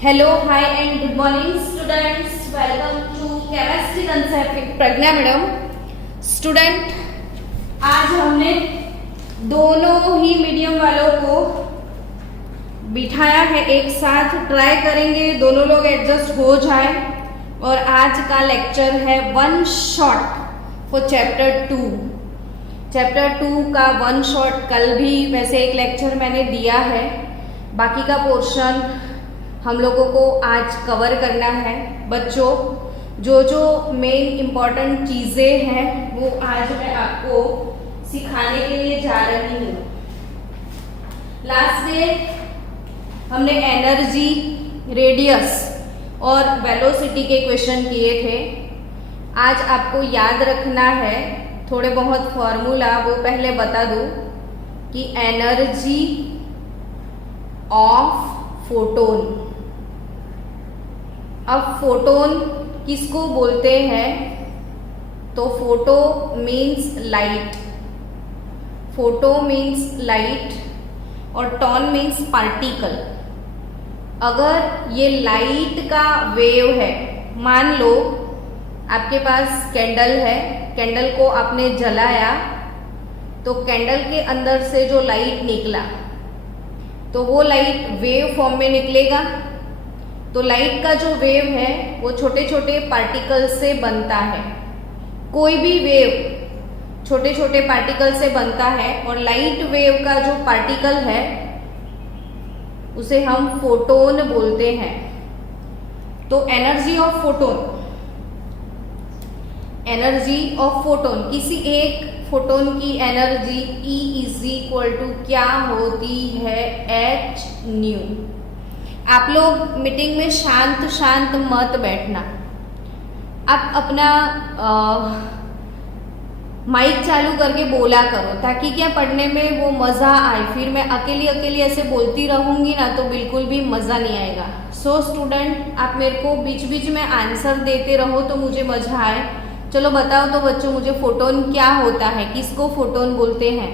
Hello, hi and good morning students. Welcome to chemistry concept with Pragya madam. Student, आज हमने दोनों ही medium वालों को बिठाया है एक साथ. ट्राई करेंगे दोनों लोग एडजस्ट हो जाए. और आज का लेक्चर है one shot for chapter 2. Chapter 2 का वन शॉट कल भी वैसे एक लेक्चर मैंने दिया है. बाकी का पोर्शन हम लोगों को आज कवर करना है. बच्चों, जो जो मेन इम्पॉर्टेंट चीज़ें हैं वो आज मैं आपको सिखाने के लिए जा रही हूँ. लास्ट डे हमने एनर्जी, रेडियस और वेलोसिटी के क्वेश्चन किए थे. आज आपको याद रखना है थोड़े बहुत फॉर्मूला. वो पहले बता दूँ कि एनर्जी ऑफ फोटोन. अब फोटोन किसको बोलते हैं? तो photo means light. Photo means light और टॉन मीन्स पार्टिकल. अगर ये लाइट का वेव है, मान लो आपके पास कैंडल है, कैंडल को आपने जलाया तो कैंडल के अंदर से जो लाइट निकला तो वो लाइट वेव फॉर्म में निकलेगा. तो लाइट का जो वेव है वो छोटे छोटे पार्टिकल से बनता है. कोई भी वेव छोटे छोटे पार्टिकल से बनता है और लाइट वेव का जो पार्टिकल है उसे हम फोटोन बोलते हैं. तो energy of photon, energy of photon, किसी एक फोटोन की energy E is equal to क्या होती है? h nu. आप लोग मीटिंग में शांत शांत मत बैठना. आप अपना माइक चालू करके बोला करो ताकि क्या पढ़ने में वो मज़ा आए. फिर मैं अकेली अकेली ऐसे बोलती रहूँगी ना तो बिल्कुल भी मज़ा नहीं आएगा. सो स्टूडेंट, आप मेरे को बीच बीच में आंसर देते रहो तो मुझे मज़ा आए. चलो बताओ तो बच्चों, मुझे फोटोन क्या होता है? किसको फोटोन बोलते हैं?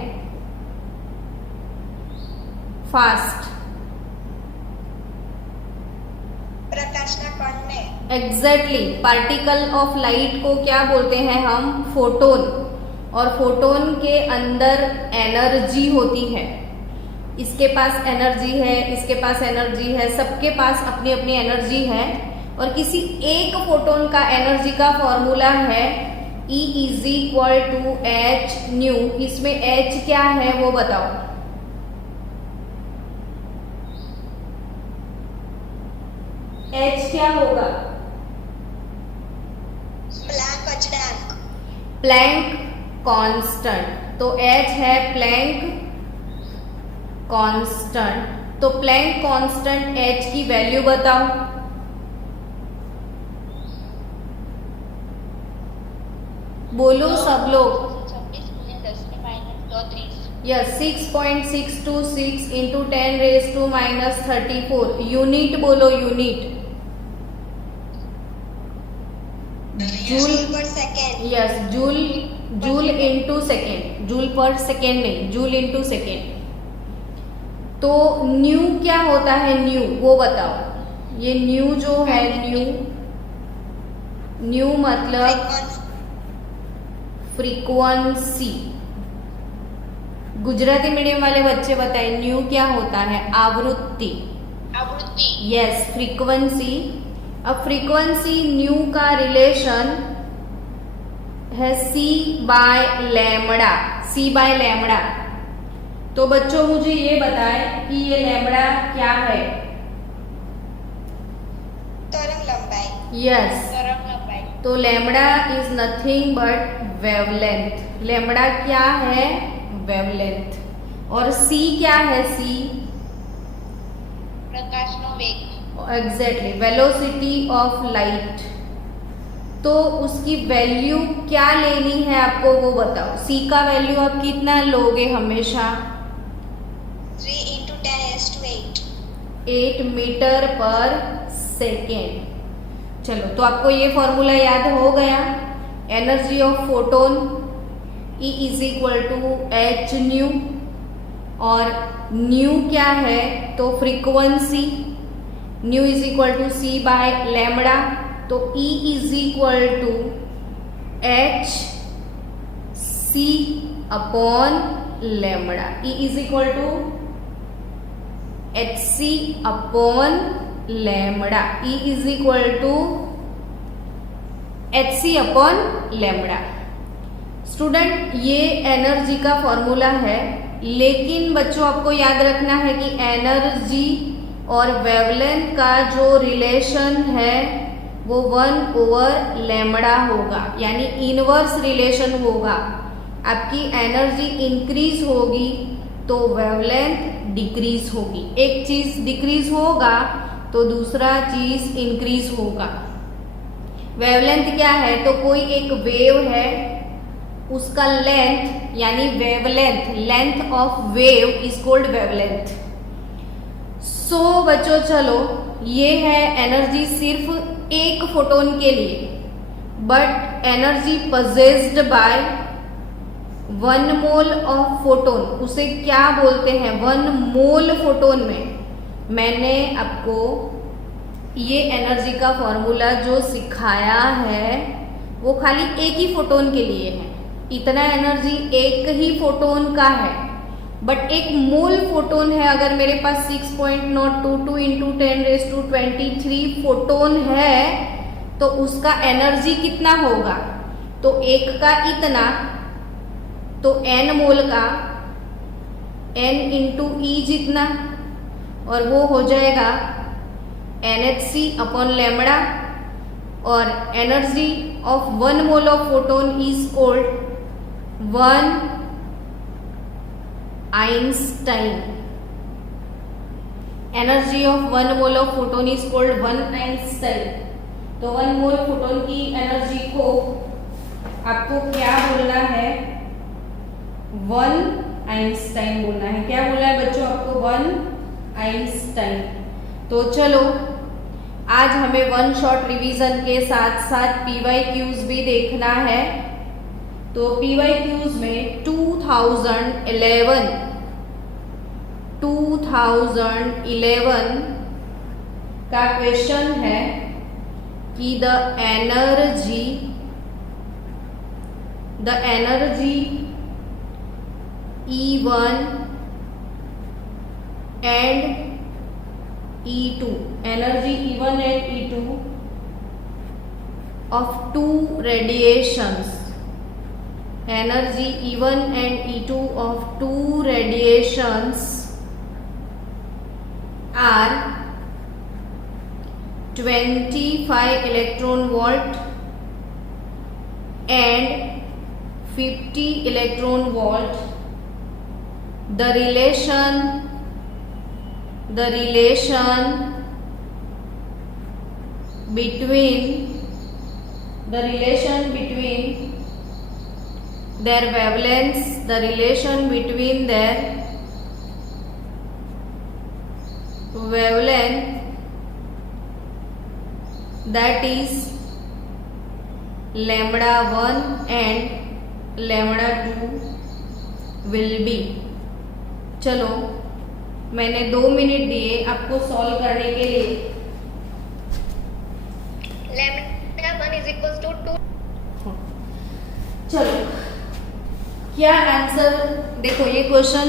फास्ट. प्रकाश ना कणने. एग्जैक्टली. पार्टिकल ऑफ लाइट को क्या बोलते हैं हम? फोटोन. और फोटोन के अंदर एनर्जी होती है. इसके पास एनर्जी है, इसके पास एनर्जी है, सबके पास अपनी अपनी एनर्जी है. और किसी एक फोटोन का एनर्जी का फॉर्मूला है E is equal to h nu. इसमें h क्या है वो बताओ. h क्या होगा? Planck constant. तो h है प्लैंक कांस्टेंट. तो प्लैंक कांस्टेंट h की वैल्यू बताओ. बोलो सब लोग. Yes, 6.626 into 10 raise to minus 34. Unit बोलो, unit. Joule per second. Yes, joule. Joule into second. Joule per second नहीं, जूल इंटू सेकेंड. तो न्यू क्या होता है? न्यू वो बताओ. ये न्यू जो है, न्यू, न्यू मतलब फ्रीक्वेंसी. गुजराती मीडियम वाले बच्चे बताए न्यू क्या होता है? आवृत्ति. आवृत्ति. Yes, frequency. अब फ्रीक्वेंसी न्यू का रिलेशन है C by lambda. C by lambda. तो बच्चों मुझे ये बताए कि ये लैम्बडा क्या है? तरंग लंबाई. यस. तरंग लंबाई. तो lambda is nothing but wavelength. Lambda क्या है? वेवलेंथ. और C क्या है? C प्रकाशनो वेग. Exactly, velocity of light. तो उसकी वैल्यू क्या लेनी है आपको वो बताओ. C का वैल्यू आप कितना लोगे हमेशा? 3 into 10 raised to 8. 8 मीटर पर सेकेंड. चलो, तो आपको ये फॉर्मूला याद हो गया. Energy of photon E is equal to h nu. और न्यू क्या है? तो frequency. Nu is equal to C by lambda, तो E is equal to h c upon lambda. E is equal to h c upon lambda. E is equal to h c upon lambda. Student, ये energy का formula है, लेकिन बच्चों आपको याद रखना है कि एनर्जी और वेवलेंथ का जो रिलेशन है वो 1/लैम्बडा होगा, यानी इनवर्स रिलेशन होगा। आपकी एनर्जी इंक्रीज होगी तो वेवलेंथ डिक्रीज होगी। एक चीज डिक्रीज होगा तो दूसरा चीज इंक्रीज होगा। वेवलेंथ क्या है? तो कोई एक वेव है, उसका लेंथ यानी wavelength, length of wave is called wavelength. So बच्चों चलो, ये है एनर्जी सिर्फ एक फोटोन के लिए, but energy possessed bye 1 mole of photon, उसे क्या बोलते हैं? 1 मोल फोटोन में मैंने आपको ये एनर्जी का फॉर्मूला जो सिखाया है वो खाली एक ही फोटोन के लिए है। इतना एनर्जी एक ही फोटोन का है, बट एक मोल फोटोन है। अगर मेरे पास 6.022 इंटू 10⁻23 फोटोन है तो उसका एनर्जी कितना होगा? तो एक का इतना, तो n मोल का n इंटू ई जितना, और वो हो जाएगा NHC अपॉन लैम्बडा। और energy of 1 mole of photon is called 1 Einstein. Energy of 1 mole of photon is called 1 Einstein. तो 1 मोल फोटोन की एनर्जी को आपको क्या बोलना है? 1 आइंस्टाइन बोलना है। क्या बोलना है बच्चों आपको? 1 आइंस्टाइन। तो चलो, आज हमें 1 शॉर्ट रिवीजन के साथ साथ PYQs भी देखना है। तो PYQs में 2011 का क्वेश्चन है कि the energy E1 and E2, energy E1 and E2 of two radiations, energy E1 and E2 of two radiations are 25 electron volt and 50 electron volt. The relation between their wavelengths, the relation between their wavelength, that is lambda 1 and lambda 2 will be। चलो, मैंने 2 minute दिए आपको solve करने के लिए। lambda 1 is equals to 2। चलो, क्या answer? देखो, ये क्वेश्चन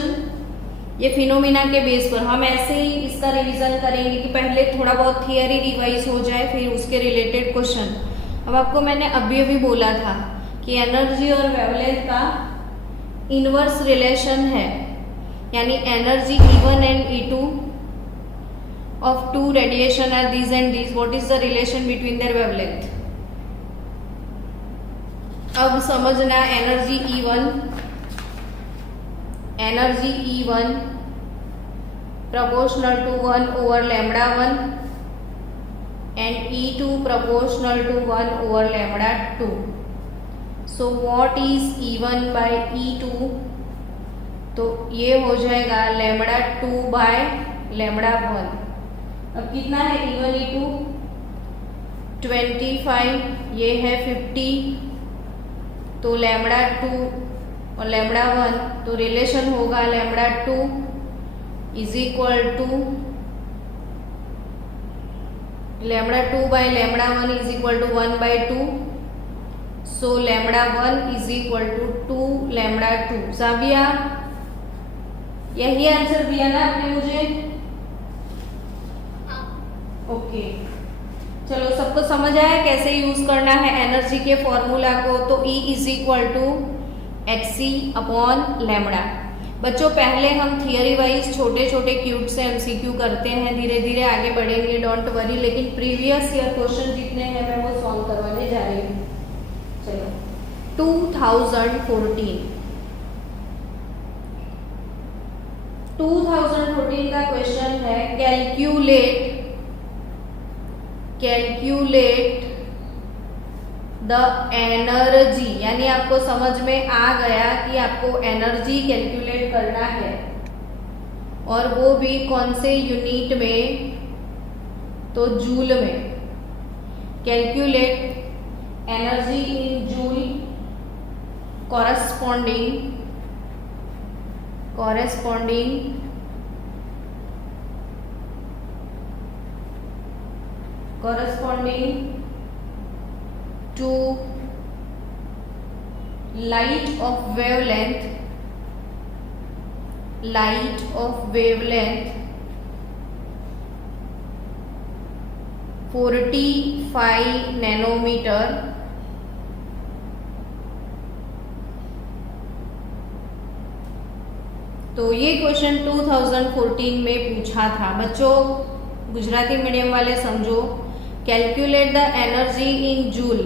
ये फिनोमिना के बेस पर हम ऐसे ही इसका रिवीजन करेंगे कि पहले थोड़ा बहुत थियरी रिवाइज हो जाए, फिर उसके रिलेटेड क्वेश्चन। अब आपको मैंने अभी बोला था कि एनर्जी और वेवलेंथ का इनवर्स रिलेशन है, यानी energy E1 and E2 of two radiation are these and these. What is the relation between their wavelength? अब समझना energy E1 proportional to 1/λ1 and E2 proportional to 1/λ2. So what is E1 by E2? तो ये हो जाएगा lambda 2 bye lambda 1। अब कितना है E1 E2? 25, ये है 50, तो लैम्बडा 2 और लैम्बडा 1, तो रिलेशन होगा lambda 2 is equal to λ2 by λ1 is equal to 1 by 2. So λ1 is equal to 2 λ2. साबिया यही आंसर दिया ना आपने मुझे? ओके चलो, सबको समझ आया कैसे यूज करना है एनर्जी के फॉर्मूला को? तो E is equal to h c upon lambda. बच्चों पहले हम थियरी वाइज छोटे छोटे क्यूट से एमसीक्यू करते हैं, धीरे धीरे आगे बढ़ेंगे, डोंट वरी। लेकिन प्रीवियस ईयर क्वेश्चन जितने हैं मैं वो सॉल्व करवाने जा रही हूँ। चलो 2014 का क्वेश्चन है, कैलकुलेट द एनर्जी, यानी आपको समझ में आ गया कि आपको एनर्जी कैलकुलेट करना है, और वो भी कौन से यूनिट में? तो जूल में। Calculate energy in joule corresponding to light of wavelength 45 nanometre तो ये क्वेश्चन 2014 में पूछा था। बच्चों गुजराती मीडियम वाले समझो, calculate the energy in joule,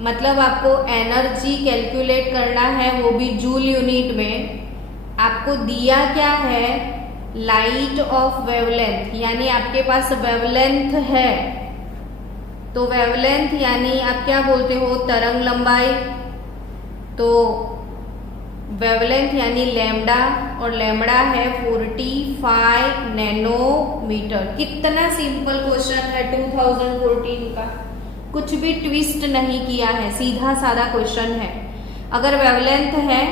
मतलब आपको एनर्जी कैलकुलेट करना है, वो भी जूल यूनिट में। आपको दिया क्या है? लाइट ऑफ वेवलेंथ, यानी आपके पास वेवलेंथ है, तो वेवलेंथ यानी आप क्या बोलते हो? तरंग लंबाई। तो वेवलेंथ यानी लैम्डा, और लैम्डा है 45 नैनोमीटर। कितना सिंपल क्वेश्चन है 2014 का, कुछ भी ट्विस्ट नहीं किया है, सीधा साधा क्वेश्चन है। अगर वेवलेंथ है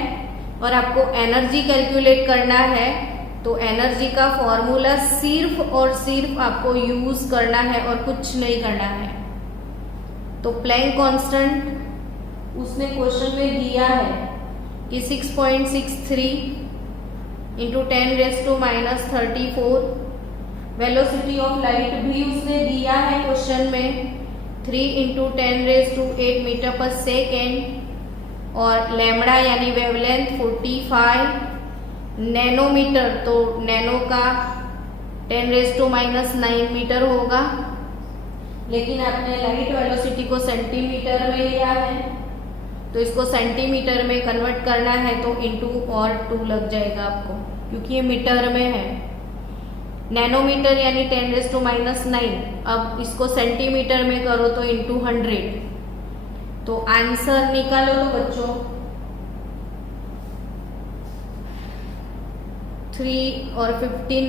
और आपको एनर्जी कैलकुलेट करना है तो एनर्जी का फॉर्मूला सिर्फ और सिर्फ आपको यूज करना है और कुछ नहीं करना है। तो प्लैंक कांस्टेंट उसने क्वेश्चन में दिया है कि 6.63 इंटू 10⁻⁻34। वेलोसिटी ऑफ लाइट भी उसने दिया है क्वेश्चन में 3 इंटू 10⁸ मीटर पर सेकेंड, और लैम्बडा यानी वेवलेंथ 45 नैनोमीटर, तो नैनो का 10⁻⁹ मीटर होगा। लेकिन आपने लाइट वेलोसिटी को सेंटीमीटर में लिया है, तो इसको सेंटीमीटर में कन्वर्ट करना है तो इंटू और 2 लग जाएगा आपको, क्योंकि ये मीटर में है। नैनोमीटर यानी 10⁻⁹। अब इसको सेंटीमीटर में करो तो इंटू 100। तो आंसर निकालो तो बच्चों 3 और 15,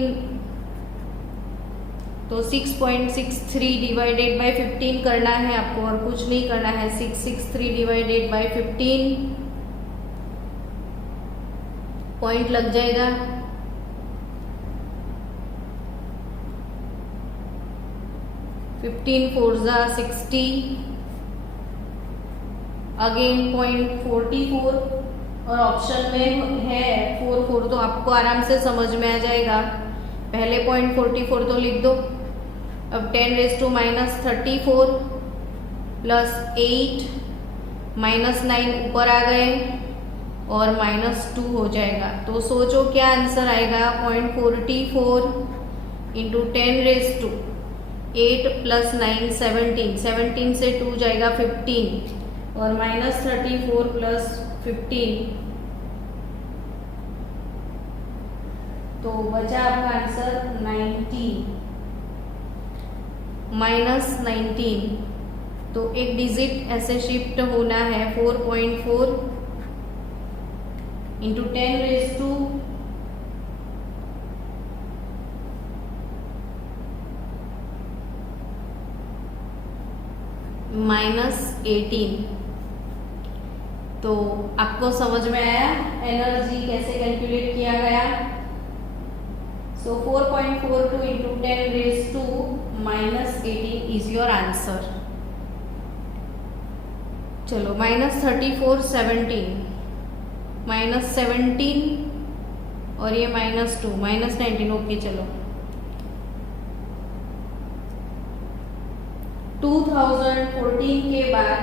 तो 6.63 डिवाइडेड बाय 15 करना है आपको, और कुछ नहीं करना है। 663 डिवाइडेड बाय 15 पॉइंट लग जाएगा। फिफ्टीन 4 जा 60, अगेन 0.44, और ऑप्शन में है 4 तो आपको आराम से समझ में आ जाएगा। पहले 0.44 तो लिख दो। अब 10⁻34 प्लस 8 -9 ऊपर आ गए और -2 हो जाएगा। तो सोचो क्या आंसर आएगा? 0.44 इंटू 10⁸ प्लस 9 17 से 2 जाएगा 15, और -34 प्लस 15, तो बचा आपका आंसर 19 -19। तो एक डिजिट ऐसे शिफ्ट होना है। 4.4 इंटू 10⁻⁻, -18। तो आपको समझ में आया एनर्जी कैसे कैलकुलेट किया गया? So 4.42 into 10 raised to minus 18 is your answer. चलो -34 17 -17 और ये -2 -19 ओके। चलो 2014 के बाद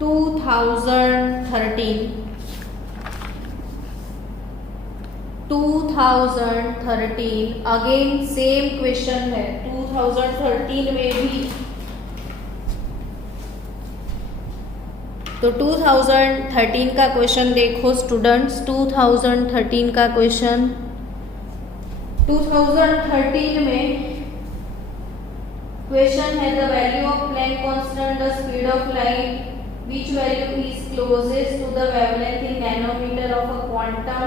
2013 अगेन सेम क्वेश्चन है। 2013 में भी तो 2013 का क्वेश्चन देखो स्टूडेंट्स। 2013 का क्वेश्चन 2013 में क्वेश्चन है the value of Planck constant the speed of light which value is closest to the wavelength in nanometre of a quantum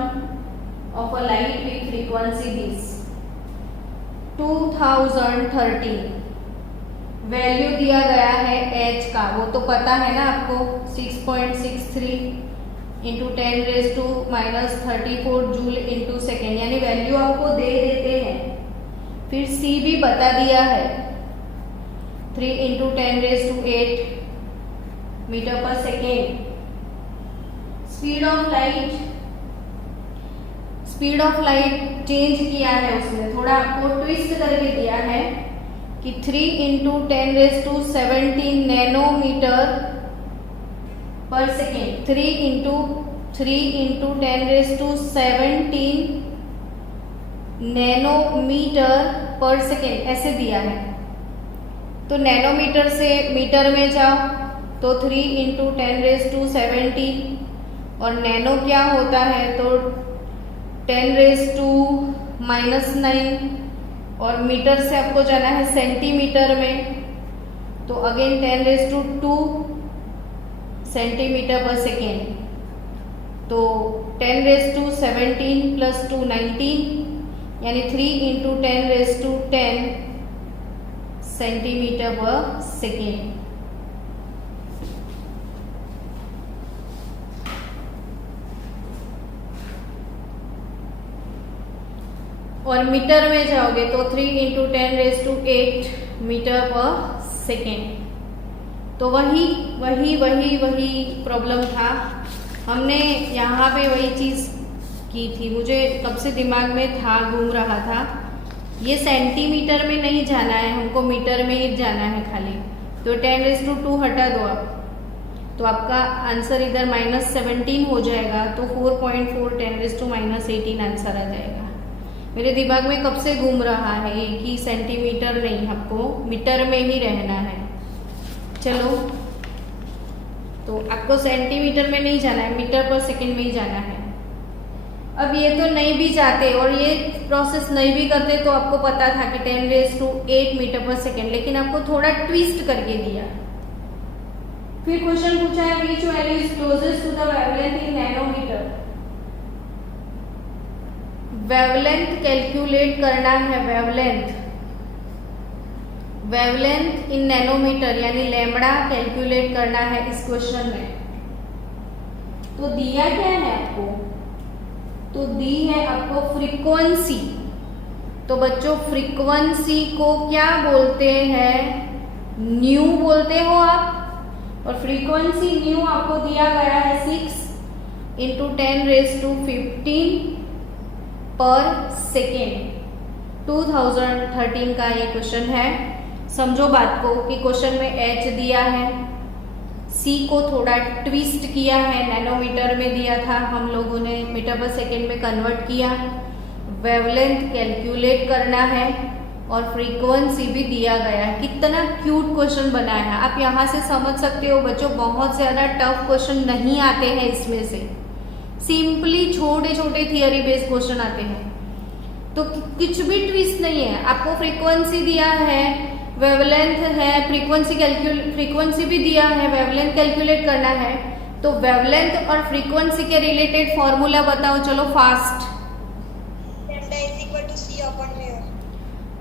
of a light with frequency this. 2013 value दिया गया है h का, वो तो पता है ना आपको 6.63 into 10 raise to -34 joule into second, यानी वैल्यू आपको दे देते हैं। फिर c भी बता दिया है 3 इंटू 10 रेज टू 8 मीटर पर second. Speed of light change किया है उसने, थोड़ा आपको ट्विस्ट करके दिया है कि 3 इंटू 10 रेज टू 17 नैनोमीटर पर second. 3 into 10 raise to 17 nanometre पर सेकेंड ऐसे दिया है। तो नैनोमीटर से मीटर में जाओ तो 3 इंटू 10 रेज टू 17 और नैनो क्या होता है तो 10 रेज टू -9 और मीटर से आपको जाना है सेंटीमीटर में तो अगेन 10 रेज टू 2 सेंटीमीटर पर सेकेंड। तो 10 रेज टू 17 प्लस 2 19 यानी 3 इंटू 10 रेज टू 10 सेंटीमीटर पर सेकेंड। और मीटर में जाओगे तो 3 इंटू 10 रेज टू 8 मीटर पर सेकेंड। तो वही प्रॉब्लम था, हमने यहाँ पे वही चीज़ की थी। मुझे कब से दिमाग में था, घूम रहा था। ये सेंटीमीटर में नहीं जाना है, हमको मीटर में ही जाना है खाली। तो 10 रेज टू 2 हटा दो आप, तो आपका आंसर इधर -17 हो जाएगा। तो 4.4 10 रेज टू -18 आंसर आ जाएगा। मेरे दिमाग में कब से घूम रहा है कि सेंटीमीटर नहीं, आपको मीटर में ही रहना है। चलो तो आपको सेंटीमीटर में नहीं जाना है, मीटर पर सेकंड में ही जाना है। अब ये तो नहीं भी जाते और ये प्रोसेस नहीं भी करते तो आपको पता था कि 10 रेज टू 8 मीटर पर सेकेंड, लेकिन आपको थोड़ा ट्विस्ट करके दिया। फिर क्वेश्चन पूछा है which value is closest to the wavelength in nanometre. Wavelength calculate करना है, वेवलेंथ इन नैनोमीटर यानी लैम्बडा कैलकुलेट करना है इस क्वेश्चन में। तो दिया क्या है आपको, तो दी है आपको फ्रीक्वेंसी। तो बच्चों फ्रीक्वेंसी को क्या बोलते हैं, न्यू बोलते हो आप। और फ्रीक्वेंसी न्यू आपको दिया गया है 6 इंटू 10 रेज टू 15 पर सेकेंड। 2013 का ये क्वेश्चन है। समझो बात को कि क्वेश्चन में h दिया है, c को थोड़ा ट्विस्ट किया है, नैनोमीटर में दिया था, हम लोगों ने मीटर पर सेकेंड में कन्वर्ट किया। वेवलेंथ कैलकुलेट करना है और फ्रीक्वेंसी भी दिया गया है। कितना क्यूट क्वेश्चन बनाया है, आप यहाँ से समझ सकते हो बच्चों। बहुत ज़्यादा टफ क्वेश्चन नहीं आते हैं इसमें से, सिंपली छोटे छोटे थियरी बेस्ड क्वेश्चन आते हैं। तो कुछ भी ट्विस्ट नहीं है। आपको फ्रीक्वेंसी दिया है, वेवलेंथ है, फ्रीक्वेंसी भी दिया है, वेवलेंथ कैलकुलेट करना है। तो वेवलेंथ और फ्रीक्वेंसी के रिलेटेड फॉर्मूला बताओ, चलो fast.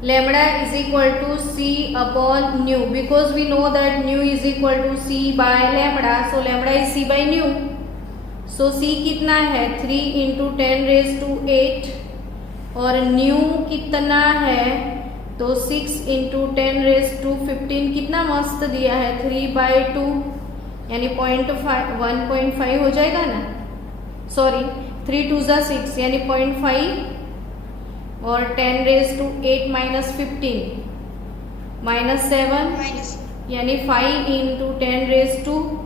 Lambda is equal to C upon nu, because we know that nu is equal to C by lambda, so lambda is C by nu. So C कितना है 3 into 10 raise to 8 और new कितना है, तो 6 into 10⁻15 कितना मस्त दिया है, 3/2 यानी 1.5 हो जाएगा ना, सॉरी 3 2 ज़ा 6 यानी 0.5 और 10⁻8 -15 -7 यानी 5 इंटू 10⁻2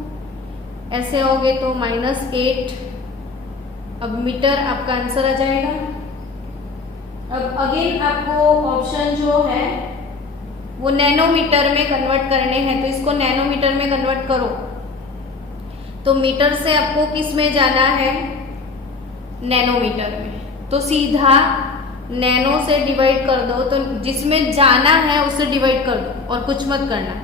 ऐसे हो गए तो -8। अब मीटर आपका आंसर आ जाएगा। अब अगेन आपको ऑप्शन जो है वो नैनोमीटर में कन्वर्ट करने हैं, तो इसको नैनोमीटर में कन्वर्ट करो। तो मीटर से आपको किस में जाना है, नैनोमीटर में, तो सीधा नैनो से डिवाइड कर दो, तो जिसमें जाना है उससे डिवाइड कर दो और कुछ मत करना।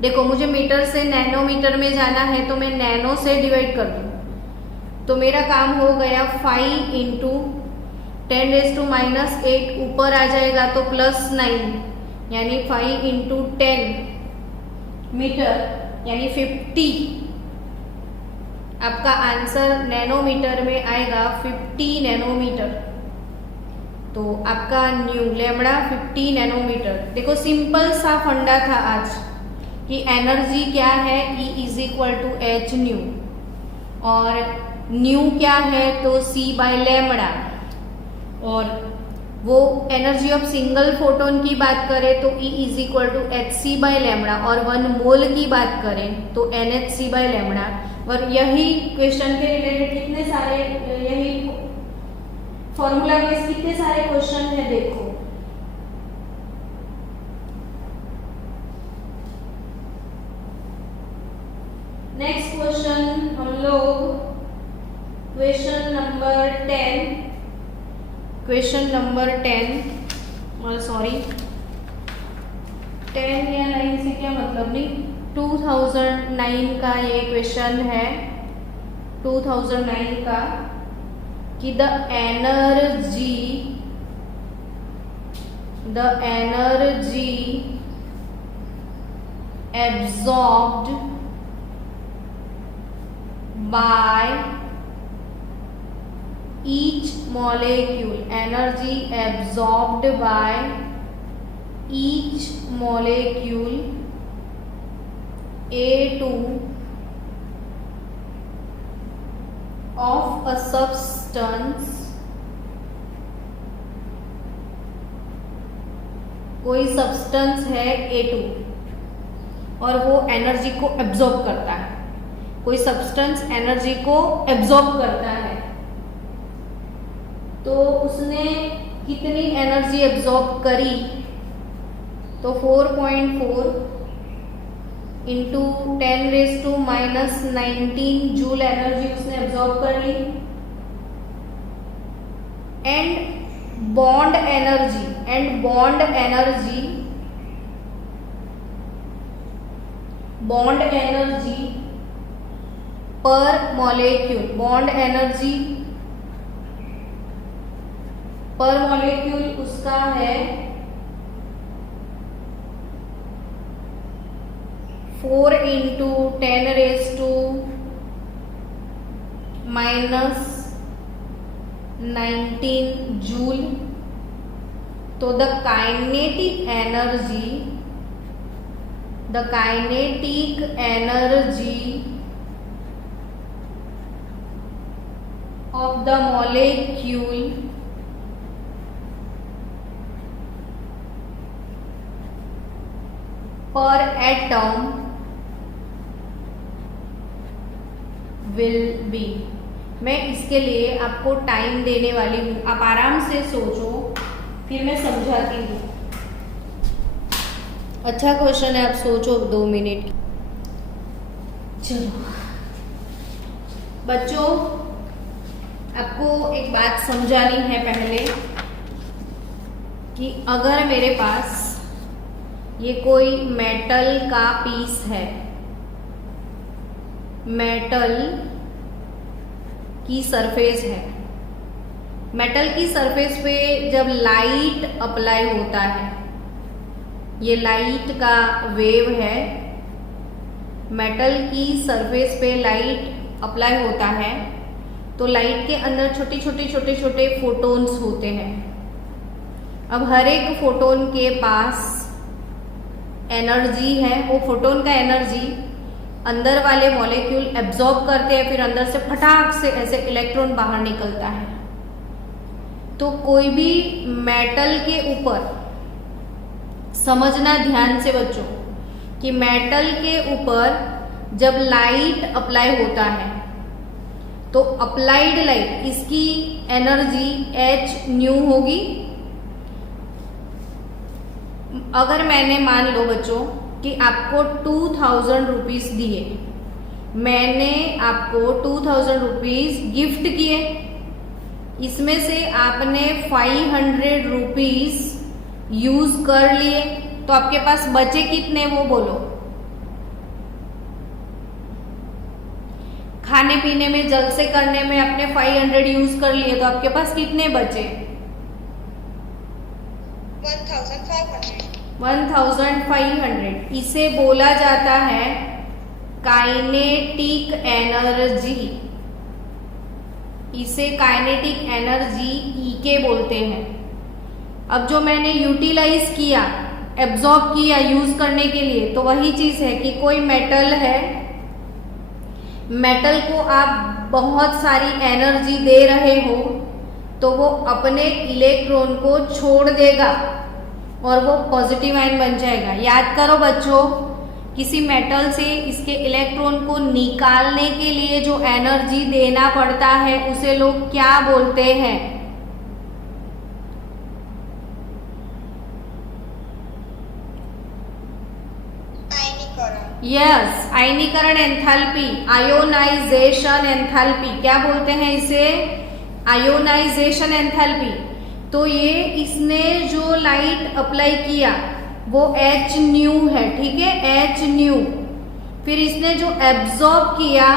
देखो मुझे मीटर से नैनोमीटर में जाना है तो मैं नैनो से डिवाइड कर दूँ, तो मेरा काम हो गया 5 इंटू 10⁻⁻8 ऊपर आ जाएगा तो +9 यानी 5 इंटू 10 मीटर यानी 50। आपका आंसर नैनोमीटर में आएगा 50 नैनोमीटर। तो आपका न्यू लेमड़ा 50 नैनोमीटर। देखो सिंपल सा फंडा था आज कि एनर्जी क्या है, E = H न्यू, और न्यू क्या है तो C/λ, और वो एनर्जी ऑफ सिंगल फोटोन की बात करें तो E = hc/λ, और 1 मोल की बात करें तो nhc/λ। और यही क्वेश्चन के रिलेटेड कितने सारे, यही फॉर्मूला बेस कितने सारे क्वेश्चन है देखो। नेक्स्ट क्वेश्चन हम लोग क्वेश्चन नंबर 10 सॉरी 10 या 9 से क्या मतलब नहीं, 2009 का ये क्वेश्चन है, 2009 का, कि the energy absorbed by each molecule, energy absorbed by each molecule A2 of a substance, कोई सब्सटेंस है A2 और वो एनर्जी को एब्जॉर्ब करता है, कोई सब्सटेंस एनर्जी को एब्जॉर्ब करता है, तो उसने कितनी एनर्जी एब्जॉर्ब करी, तो 4.4 इंटू 10⁻⁻19 जूल एनर्जी उसने एब्जॉर्ब कर ली। And bond energy per molecule, bond energy per molecule उसका है 4 इंटू 10⁻⁻19 जूल। तो the kinetic energy of the molecule per atom will be। मैं इसके लिए आपको टाइम देने वाली हूँ, आप आराम से सोचो, फिर मैं समझाती हूँ। अच्छा क्वेश्चन है, आप सोचो 2 मिनट। चलो बच्चों, आपको एक बात समझानी है पहले, कि अगर मेरे पास ये कोई मेटल का पीस है, मेटल की सरफेस है, मेटल की सरफेस पे जब लाइट अप्लाई होता है, ये लाइट का वेव है, मेटल की सरफेस पे लाइट अप्लाई होता है, तो लाइट के अंदर छोटे छोटे फोटॉन्स होते हैं। अब हर एक फोटोन के पास एनर्जी है, वो फोटोन का एनर्जी अंदर वाले मॉलिक्यूल एब्जॉर्ब करते हैं, फिर अंदर से फटाक से ऐसे इलेक्ट्रॉन बाहर निकलता है। तो कोई भी मेटल के ऊपर समझना ध्यान से बच्चों कि मेटल के ऊपर जब लाइट अप्लाई होता है तो अप्लाइड लाइट, इसकी एनर्जी h न्यू होगी। अगर मैंने मान लो बच्चों कि आपको 2000 रुपीज दिए, मैंने आपको 2000 रुपीज गिफ्ट किए, इसमें से आपने 500 रुपीज यूज कर लिए, तो आपके पास बचे कितने वो बोलो। खाने पीने में, जल से करने में आपने 500 यूज कर लिए, तो आपके पास कितने बचे? 1500। इसे बोला जाता है काइनेटिक एनर्जी। इसे काइनेटिक एनर्जी के बोलते हैं। अब जो मैंने यूटिलाइज किया, एब्जॉर्ब किया यूज करने के लिए, तो वही चीज है कि कोई मेटल है, मेटल को आप बहुत सारी एनर्जी दे रहे हो तो वो अपने इलेक्ट्रॉन को छोड़ देगा और वो पॉजिटिव आयन बन जाएगा। याद करो बच्चों, किसी मेटल से इसके इलेक्ट्रॉन को निकालने के लिए जो एनर्जी देना पड़ता है उसे लोग क्या बोलते हैं? यस, आयनीकरण एंथैल्पी, आयोनाइजेशन एंथैल्पी, क्या बोलते हैं इसे? Ionisation enthalpy. तो ये इसने जो लाइट अप्लाई किया वो h न्यू है, ठीक है, h न्यू। फिर इसने जो एब्जॉर्ब किया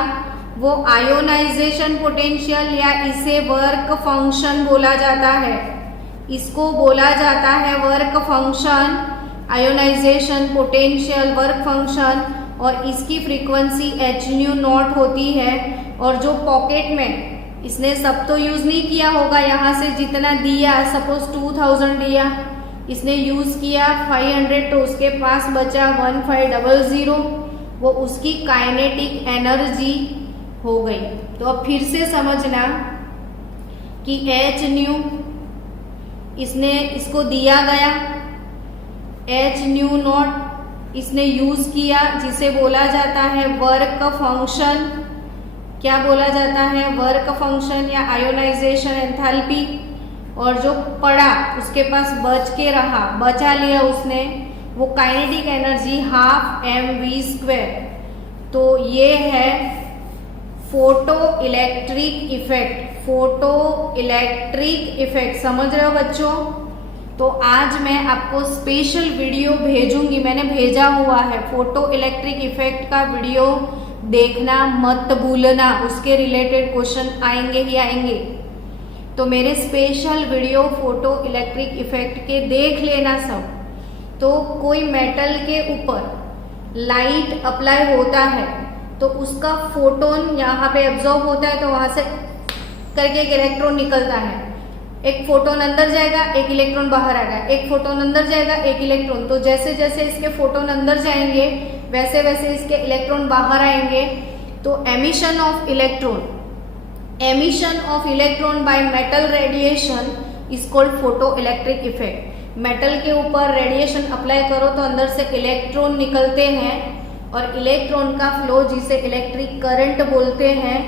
वो आयोनाइजेशन पोटेंशियल या इसे वर्क फंक्शन बोला जाता है। इसको बोला जाता है work function, ionization potential work function, और इसकी फ्रीक्वेंसी h न्यू नॉट होती है। और जो पॉकेट में, इसने सब तो यूज नहीं किया होगा, यहाँ से जितना दिया, सपोज 2000 दिया, इसने यूज किया 500, तो उसके पास बचा 1500, वो उसकी काइनेटिक एनर्जी हो गई। तो अब फिर से समझना कि h न्यू इसने इसको दिया गया, h न्यू नॉट इसने यूज किया, जिसे बोला जाता है वर्क फंक्शन। क्या बोला जाता है? वर्क फंक्शन या आयोनाइजेशन एंथैल्पी। और जो पड़ा उसके पास बच के रहा, बचा लिया उसने, वो काइनेटिक एनर्जी 12mv²। तो ये है photo electric effect. Photo electric effect समझ रहे हो बच्चों? तो आज मैं आपको स्पेशल वीडियो भेजूंगी, मैंने भेजा हुआ है, फोटो इलेक्ट्रिक इफेक्ट का वीडियो देखना मत भूलना, उसके रिलेटेड क्वेश्चन आएंगे ही आएंगे। तो मेरे special video photo electric effect के देख लेना सब। तो कोई मेटल के ऊपर लाइट अप्लाई होता है तो उसका फोटोन यहाँ पे एब्जॉर्ब होता है, तो वहां से करके एक इलेक्ट्रॉन निकलता है। एक फोटोन अंदर जाएगा, एक इलेक्ट्रॉन बाहर आएगा, एक फोटोन अंदर जाएगा, एक इलेक्ट्रॉन। तो जैसे जैसे इसके फोटोन अंदर जाएंगे वैसे वैसे इसके इलेक्ट्रॉन बाहर आएंगे। तो emission of electron, emission of electron by metal radiation is called photo electric effect. Metal के ऊपर रेडिएशन अप्लाई करो तो अंदर से इलेक्ट्रॉन निकलते हैं, और इलेक्ट्रॉन का फ्लो जिसे इलेक्ट्रिक करंट बोलते हैं,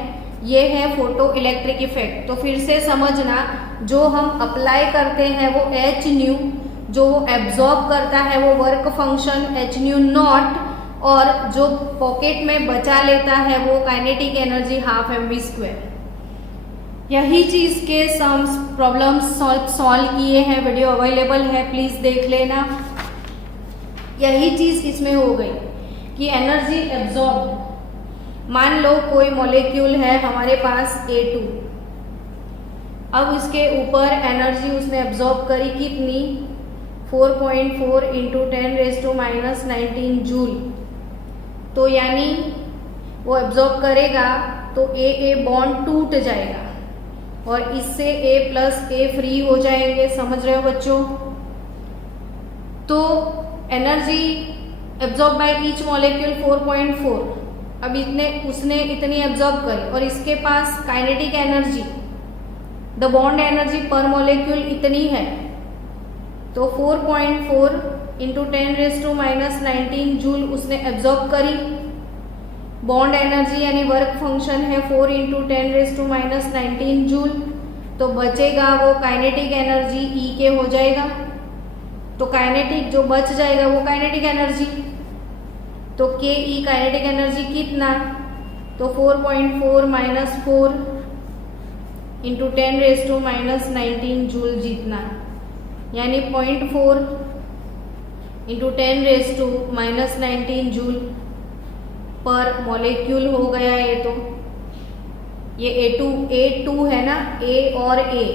ये है फोटो इलेक्ट्रिक इफेक्ट। तो फिर से समझना, जो हम अप्लाई करते हैं वो h न्यू, जो वो एब्जॉर्ब करता है वो work function h new not, और जो पॉकेट में बचा लेता है वो काइनेटिक एनर्जी 12mv²। यही चीज के सम्स प्रॉब्लम्स सॉल्व किए हैं, वीडियो अवेलेबल है, प्लीज देख लेना। यही चीज इसमें हो गई कि एनर्जी एब्जॉर्ब। मान लो कोई मॉलिक्यूल है हमारे पास A2, अब उसके ऊपर एनर्जी उसने एब्जॉर्ब करी कितनी? 4.4 × 10⁻⁻19 जूल। तो यानी वो एब्जॉर्ब करेगा तो A बॉन्ड टूट जाएगा और इससे A+ A फ्री हो जाएंगे। समझ रहे हो बच्चों? तो energy absorb by each molecule 4.4। अब उसने इतनी एब्जॉर्ब करी और इसके पास kinetic energy, the bond energy per molecule इतनी है, तो 4.4 इंटू 10⁻⁻19 जूल उसने एब्जॉर्ब करी। बॉन्ड एनर्जी यानी वर्क फंक्शन है 4 इंटू 10⁻⁻19 जूल, तो बचेगा वो काइनेटिक एनर्जी ई के हो जाएगा। तो काइनेटिक जो बच जाएगा वो काइनेटिक एनर्जी, तो के ई काइनेटिक एनर्जी कितना, तो 4.4 माइनस 4 इंटू 10⁻⁻19 जूल जितना, यानी 0.4 इंटू 10⁻⁻19 जूल पर मॉलिक्यूल हो गया। ये तो ये A2 है ना, A और A,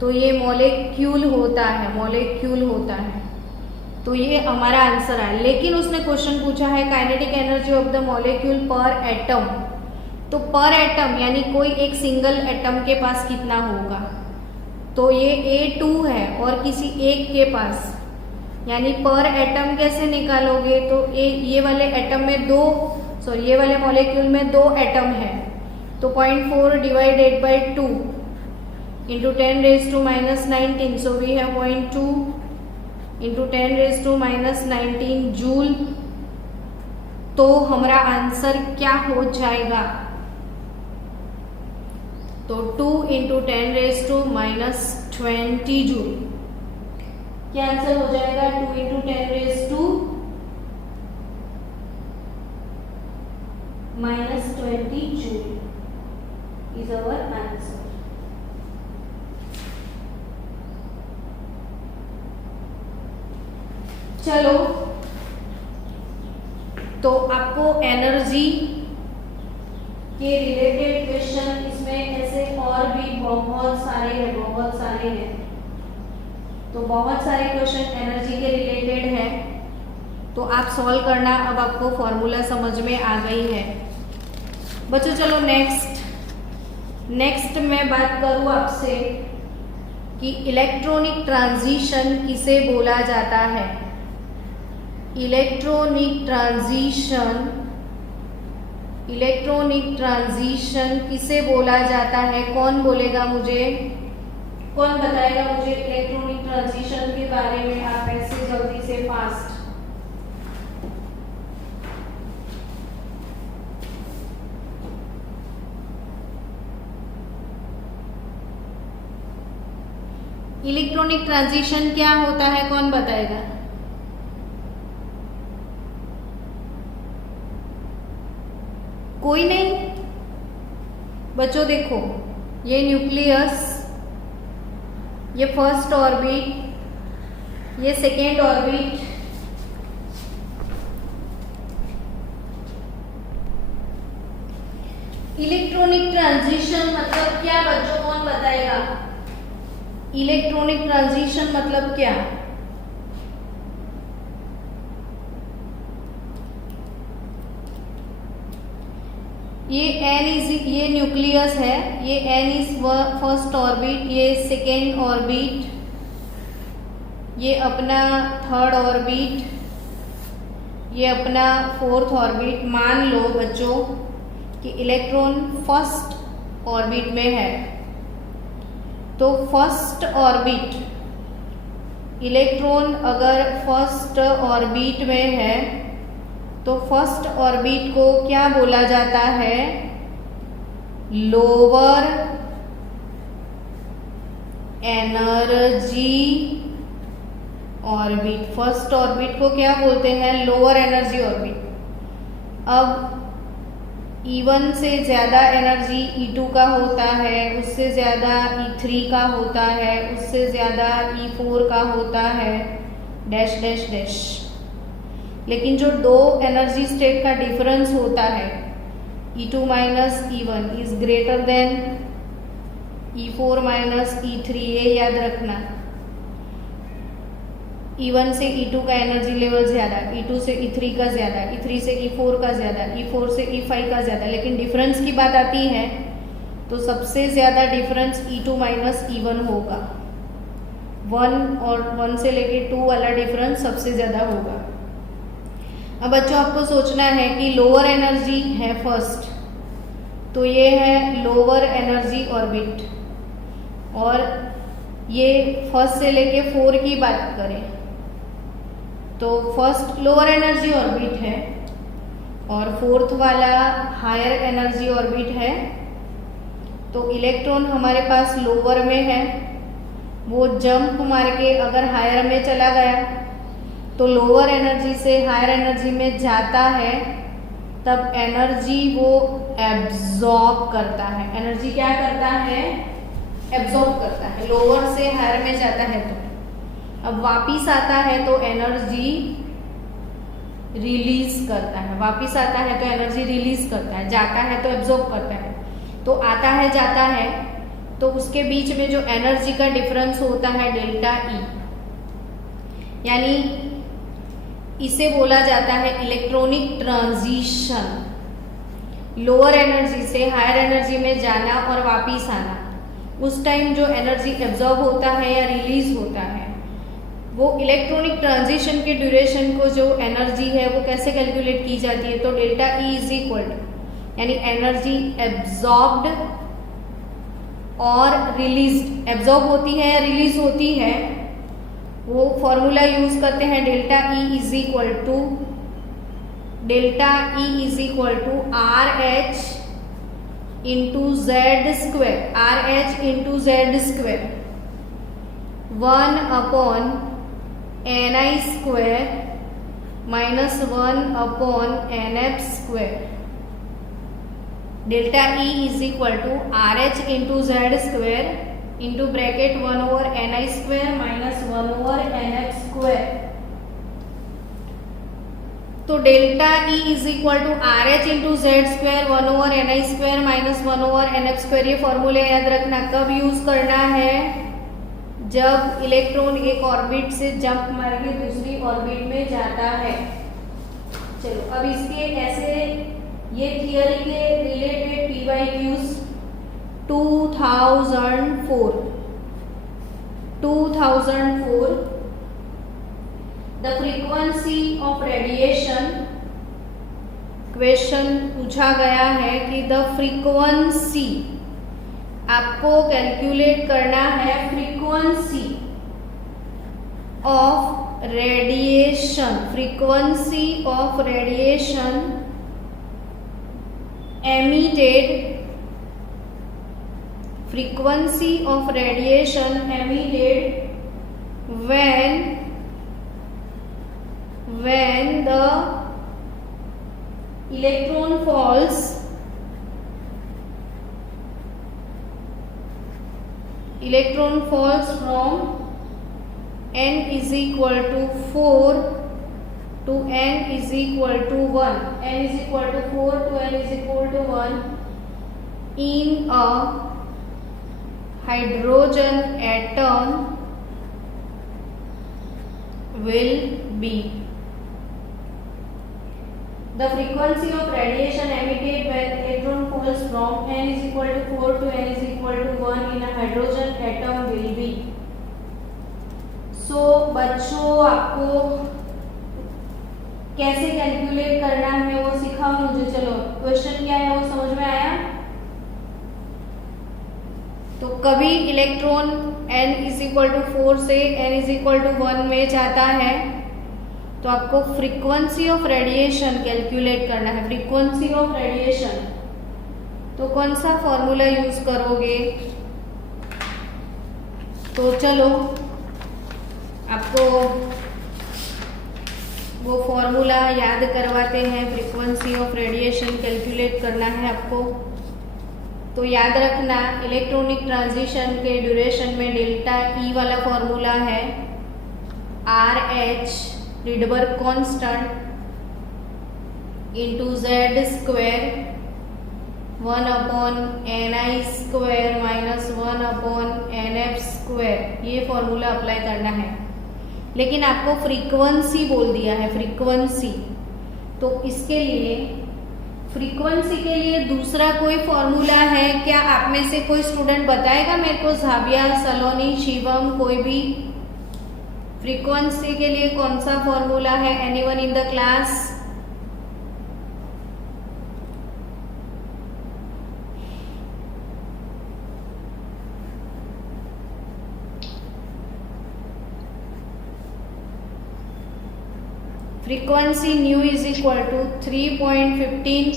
तो ये मॉलिक्यूल होता है। तो ये हमारा आंसर है। लेकिन उसने क्वेश्चन पूछा है kinetic energy of the molecule पर एटम, तो पर एटम यानी कोई एक सिंगल एटम के पास कितना होगा, तो ये A2 है और किसी एक के पास, यानी पर एटम कैसे निकालोगे, तो ये वाले एटम में ये वाले मॉलिक्यूल में 2 एटम है, तो 0.4 divided by 2 into 10⁻⁻19, so we have 0.2 into 10⁻⁻19 joule. तो हमारा आंसर क्या हो जाएगा, तो 2 इंटू 10⁻⁻20 जूल। क्या आंसर हो जाएगा, 2 into 10⁻⁻20 joule is our answer. चलो, तो आपको एनर्जी के रिलेटेड क्वेश्चन इसमें ऐसे और भी बहुत सारे हैं, तो बहुत सारे क्वेश्चन एनर्जी के रिलेटेड है, तो आप सॉल्व करना। अब आपको फॉर्मूला समझ में आ गई है बच्चों। चलो नेक्स्ट मैं बात करूँ आपसे कि इलेक्ट्रॉनिक ट्रांजिशन किसे बोला जाता है। इलेक्ट्रॉनिक ट्रांजिशन किसे बोला जाता है, कौन बोलेगा मुझे, कौन बताएगा मुझे इलेक्ट्रॉनिक ट्रांजिशन के बारे में, आप ऐसे जल्दी से फास्ट। इलेक्ट्रॉनिक ट्रांजिशन क्या होता है, कौन बताएगा। कोई नहीं बच्चों, देखो ये न्यूक्लियस, ये फर्स्ट ऑर्बिट, ये सेकेंड ऑर्बिट, इलेक्ट्रॉनिक ट्रांजिशन मतलब क्या बच्चों, कौन बताएगा। इलेक्ट्रॉनिक ट्रांजिशन मतलब क्या, ये न्यूक्लियस है, ये N इज फर्स्ट ऑर्बिट, ये सेकेंड ऑर्बिट, ये अपना थर्ड ऑर्बिट, ये अपना फोर्थ ऑर्बिट। मान लो बच्चों कि इलेक्ट्रॉन फर्स्ट ऑर्बिट में है, तो फर्स्ट ऑर्बिट, इलेक्ट्रॉन अगर फर्स्ट ऑर्बिट में है तो फर्स्ट ऑर्बिट को क्या बोला जाता है, lower energy orbit. First orbit को क्या बोलते हैं, लोअर एनर्जी ऑर्बिट। अब E1 से ज़्यादा एनर्जी E2 का होता है, उससे ज़्यादा E3 का होता है, उससे ज़्यादा E4 का होता है, डैश डैश डैश। लेकिन जो दो एनर्जी स्टेट का डिफरेंस होता है, E2 minus E1 is greater than E4 minus E3, ये याद रखना। E1 से E2 का एनर्जी लेवल ज़्यादा, E2 से E3 का ज़्यादा, E3 से E4 का ज़्यादा, E4 से E5 का ज़्यादा। लेकिन डिफरेंस की बात आती है तो सबसे ज़्यादा डिफरेंस E2 माइनस E1 होगा। 1 और 1 से लेके 2 वाला डिफरेंस सबसे ज़्यादा होगा। अब बच्चों आपको सोचना है कि लोअर एनर्जी है फर्स्ट, तो ये है लोअर एनर्जी ऑर्बिट, और ये फर्स्ट से लेके 4 की बात करें तो फर्स्ट लोअर एनर्जी ऑर्बिट है और फोर्थ वाला हायर एनर्जी ऑर्बिट है। तो इलेक्ट्रॉन हमारे पास लोअर में है, वो जंप मार के अगर हायर में चला गया तो लोअर एनर्जी से हायर एनर्जी में जाता है, तब एनर्जी वो एब्जॉर्ब करता है। एनर्जी क्या करता है? एब्जॉर्ब करता है। लोअर से हायर में जाता है तो अब वापिस आता है तो एनर्जी रिलीज करता है, वापिस आता है तो एनर्जी रिलीज करता है, जाता है तो एब्जॉर्ब करता है। तो आता है जाता है तो उसके बीच में जो एनर्जी का डिफरेंस होता है डेल्टा ई, यानी इसे बोला जाता है इलेक्ट्रॉनिक ट्रांजिशन। लोअर एनर्जी से हायर एनर्जी में जाना और वापिस आना, उस टाइम जो एनर्जी एब्जॉर्ब होता है या रिलीज होता है, वो इलेक्ट्रॉनिक ट्रांजिशन के ड्यूरेशन को जो एनर्जी है वो कैसे कैलकुलेट की जाती है? तो delta E is equal to, यानी एनर्जी एब्जॉर्ब्ड और रिलीज्ड, एब्जॉर्ब होती है या रिलीज होती है, वो फॉर्मूला यूज करते हैं delta E is equal to R H into Z square, R H into Z square 1 upon N I square minus 1 upon N F square. Delta E is equal to R H into Z square into bracket 1 over N I square minus 1 over N F square. तो delta E is equal to R H into Z square 1 over N I square minus 1 over N F square. ये फॉर्मूले याद रखना। कब use करना है? जब electron एक ऑर्बिट से जंप मार के दूसरी ऑर्बिट में जाता है। चलो अब इसके ऐसे ये थियरी के related PYQs 2004 the frequency of radiation, question पूछा गया है कि द फ्रीक्वेंसी, आपको कैलकुलेट करना है frequency of radiation, frequency of radiation emitted, frequency of radiation emitted when the electron falls from n is equal to 4 to n is equal to 1, n is equal to 4 to n is equal to 1 in a hydrogen atom will be the frequency of radiation emitted when electron falls from n is equal to 4 to n is equal to 1 in a hydrogen atom will be। So बच्चों आपको कैसे calculate करना है वो सिखाओ मुझे। चलो question क्या है वो समझ में आया? तो कभी electron n is equal to 4 से n इज इक्वल टू 1 में जाता है तो आपको फ्रीक्वेंसी ऑफ रेडिएशन कैलकुलेट करना है। फ्रीक्वेंसी ऑफ रेडिएशन तो कौन सा फॉर्मूला यूज करोगे? तो चलो आपको वो फॉर्मूला याद करवाते हैं। फ्रीक्वेंसी ऑफ रेडिएशन कैलकुलेट करना है आपको, तो याद रखना इलेक्ट्रॉनिक ट्रांजिशन के ड्यूरेशन में डेल्टा ई वाला फॉर्मूला है R H Rydberg constant into Z square 1 upon N I square minus 1 upon N F square. ये फॉर्मूला अप्लाई करना है, लेकिन आपको फ्रीक्वेंसी बोल दिया है, फ्रीक्वेंसी। तो इसके लिए फ्रीक्वेंसी के लिए दूसरा कोई फॉर्मूला है क्या? आप में से कोई स्टूडेंट बताएगा मेरे को? झाबिया, सलोनी, शिवम, कोई भी फ्रीक्वेंसी के लिए कौन सा फॉर्मूला है? Anyone in the class? Frequency nu is equal to 3.15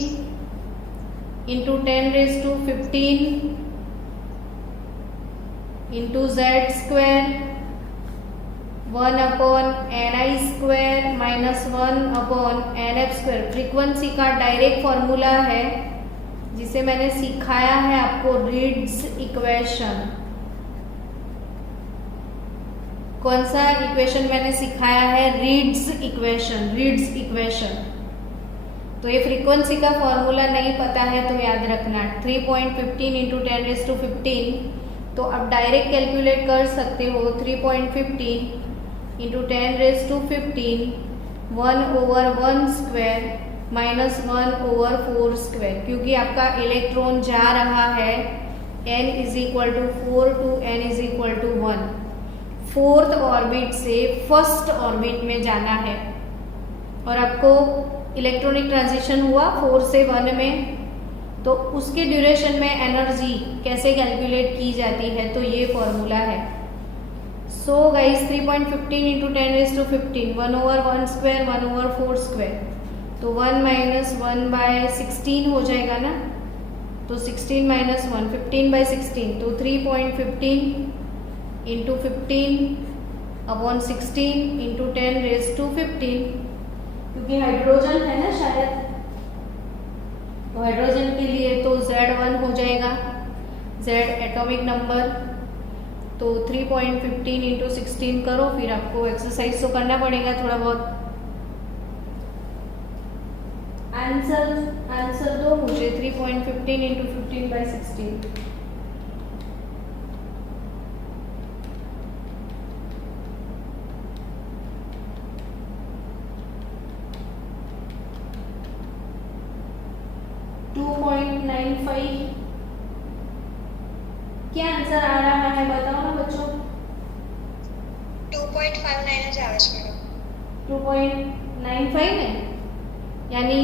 into 10⁻15 into z square 1/ni² माइनस 1/nf²। फ्रीक्वेंसी का डायरेक्ट फॉर्मूला है जिसे मैंने सिखाया है आपको, रीड्स इक्वेशन। कौन सा इक्वेशन मैंने सिखाया है? Reads equation. तो ये फ्रीक्वेंसी का फॉर्मूला नहीं पता है तो याद रखना, 3.15 इंटू 10⁻15। तो अब डायरेक्ट कैलकुलेट कर सकते हो, 3.15 इंटू 10⁻15 1/1² माइनस 1/4², क्योंकि आपका इलेक्ट्रॉन जा रहा है n is equal to 4 to n is equal to 1। Fourth orbit से फर्स्ट ऑर्बिट में जाना है और आपको इलेक्ट्रॉनिक ट्रांजिशन हुआ 4 से 1 में, तो उसके ड्यूरेशन में एनर्जी कैसे कैलकुलेट की जाती है, तो ये फॉर्मूला है। सो गाइस 3.15 इंटू 10⁻15 1/1² 1/4², तो 1 माइनस 1/16 हो जाएगा ना, तो 16 माइनस 1 15/16, तो 3.15 इंटू 15/16 इंटू 10⁻15, क्योंकि हाइड्रोजन है ना शायद, तो हाइड्रोजन के लिए तो Z1 हो जाएगा, Z एटॉमिक नंबर। तो 3.15 इंटू 16 करो, फिर आपको एक्सरसाइज तो करना पड़ेगा थोड़ा बहुत। आंसर दो मुझे, 3.15 इंटू 15/16। क्या आंसर आ रहा है बताओ ना बच्चों? 2.59 જ આવે છે મેડમ। 2.95 है, यानी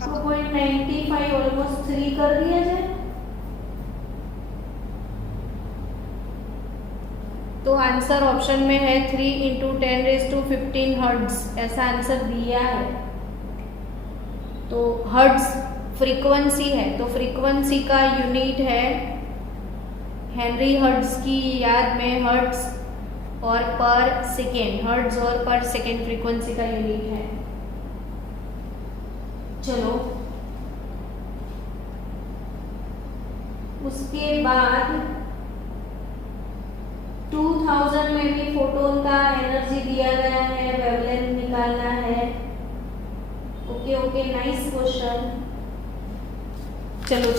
2.95 ऑलमोस्ट 3 कर दिया जाए। तो आंसर ऑप्शन में है 3 इंटू 10⁻15 हर्ट्ज, ऐसा आंसर दिया है। तो हर्ट्ज फ्रीक्वेंसी है, तो फ्रीक्वेंसी का यूनिट है हेनरी हर्ट्ज की याद में हर्ट्ज और पर सेकेंड, हर्ट्ज और पर सेकेंड फ्रीक्वेंसी का यूनिट है। चलो उसके बाद 2000 में भी फोटोन का एनर्जी दिया गया है, वेवलेंथ निकालना है। Okay nice question. चलो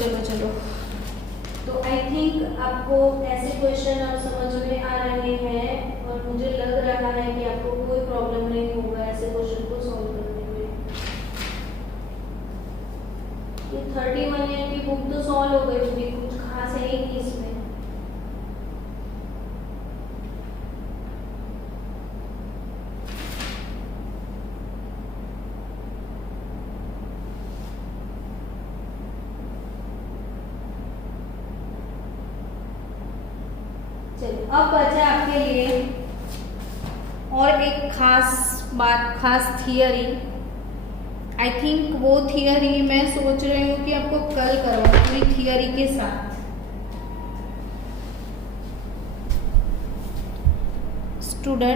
तो आई थिंक आपको ऐसे क्वेश्चन अब समझ में आ रहे हैं और मुझे लग रहा है कि आपको कोई प्रॉब्लम नहीं होगा ऐसे क्वेश्चन को सॉल्व करने में। ये 31 ईयर की बुक तो सॉल्व हो गई होगी, कुछ खास है ही नहीं इसमें। अब बचा आपके लिए और एक खास बात, खास थियरी। आई थिंक वो थियरी मैं सोच रही हूँ कि आपको कल करवाऊँ पूरी थियरी के साथ। स्टूडेंट